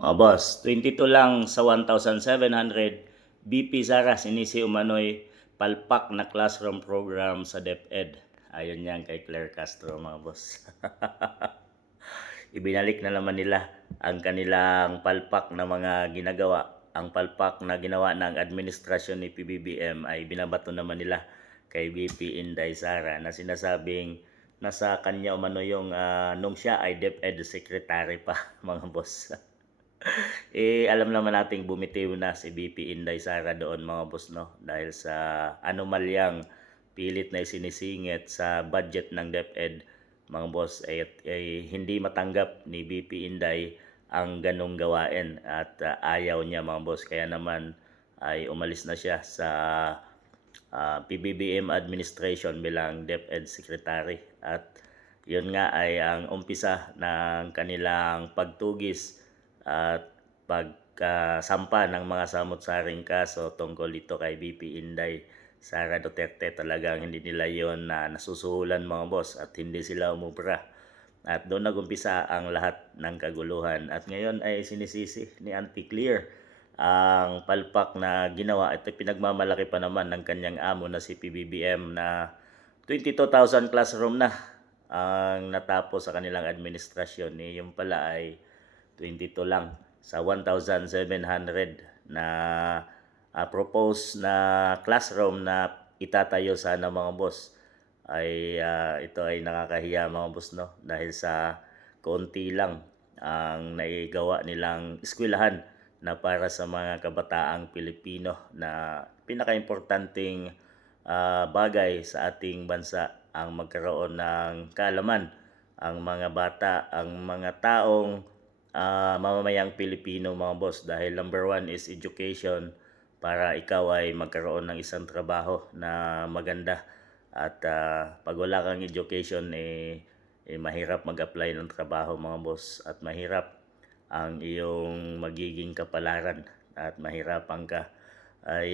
Mga boss, 22 lang sa 1,700, BP Sara sinisi umano'y palpak na classroom program sa DepEd. Ayon yan kay Claire Castro, mga boss. Ibinalik na naman nila ang kanilang palpak na mga ginagawa. Ang palpak na ginawa ng administrasyon ni PBBM ay binabato naman nila kay VP Inday Sara na sinasabing nasa kanya umano yung nung siya ay DepEd Secretary pa, mga boss. Alam naman nating bumitiw na si BP Inday Sara doon, mga boss, no? Dahil sa anomalyang pilit na sinisingit sa budget ng DepEd, mga boss, ay hindi matanggap ni BP Inday ang ganong gawain at ayaw niya, mga boss. Kaya naman ay umalis na siya sa PBBM administration bilang DepEd Secretary. At yun nga ay ang umpisa ng kanilang pagtugis at pagsampa ng mga samot-saring kaso tungkol dito kay BP Inday Sara Duterte. Talagang hindi nila yon na nasusuhulan, mga boss, at hindi sila umubra. At doon nagumpisa ang lahat ng kaguluhan. At ngayon ay sinisisi ni Auntie Clear ang palpak na ginawa. Ito pinagmamalaki pa naman ng kanyang amo na si PBBM na 22,000 classroom na ang natapos sa kanilang administrasyon. Yung pala ay 22 lang sa 1,700 na propose na classroom na itatayo sana, mga boss. Ay ito ay nakakahiya, mga boss, no? Dahil sa konti lang ang naigawa nilang eskwelahan na para sa mga kabataang Pilipino na pinakaimportanteng bagay sa ating bansa ang magkaroon ng kaalaman ang mga bata, ang mga taong mamamayang Pilipino, mga boss, dahil number one is education para ikaw ay magkaroon ng isang trabaho na maganda. At pag wala kang education, mahirap mag-apply ng trabaho, mga boss, at mahirap ang iyong magiging kapalaran at mahirapan ka. Ay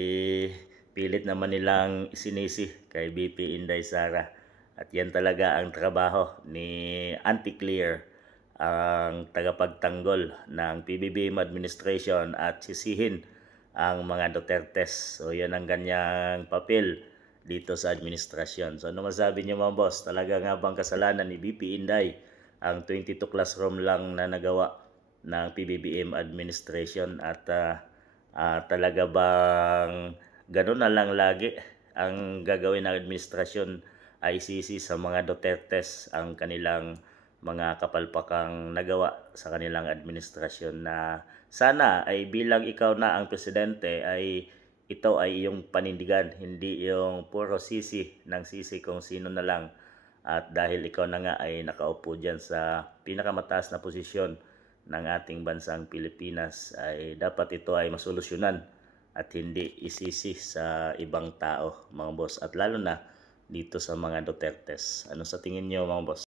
pilit naman nilang sinisi kay BP Inday Sara. At yan talaga ang trabaho ni Auntie Clear, ang tagapagtanggol ng PBBM administration at sisihin ang mga Dutertes. So yan ang kanyang papel dito sa administrasyon. So ano masabi niyo, mga boss? Talaga nga bang kasalanan ni BP Inday ang 22 classroom lang na nagawa ng PBBM administration? At talaga bang gano'n na lang lagi ang gagawin ng administrasyon ay sisi sa mga Dutertes ang kanilang mga kapalpakang nagawa sa kanilang administrasyon, na sana ay bilang ikaw na ang presidente ay ito ay iyong panindigan, hindi yung puro sisi ng sisi kung sino na lang. At dahil ikaw na nga ay nakaupo dyan sa pinakamataas na posisyon ng ating bansang Pilipinas, ay dapat ito ay masolusyonan at hindi isisi sa ibang tao, mga boss, at lalo na dito sa mga Dutertes. Ano sa tingin nyo, mga boss?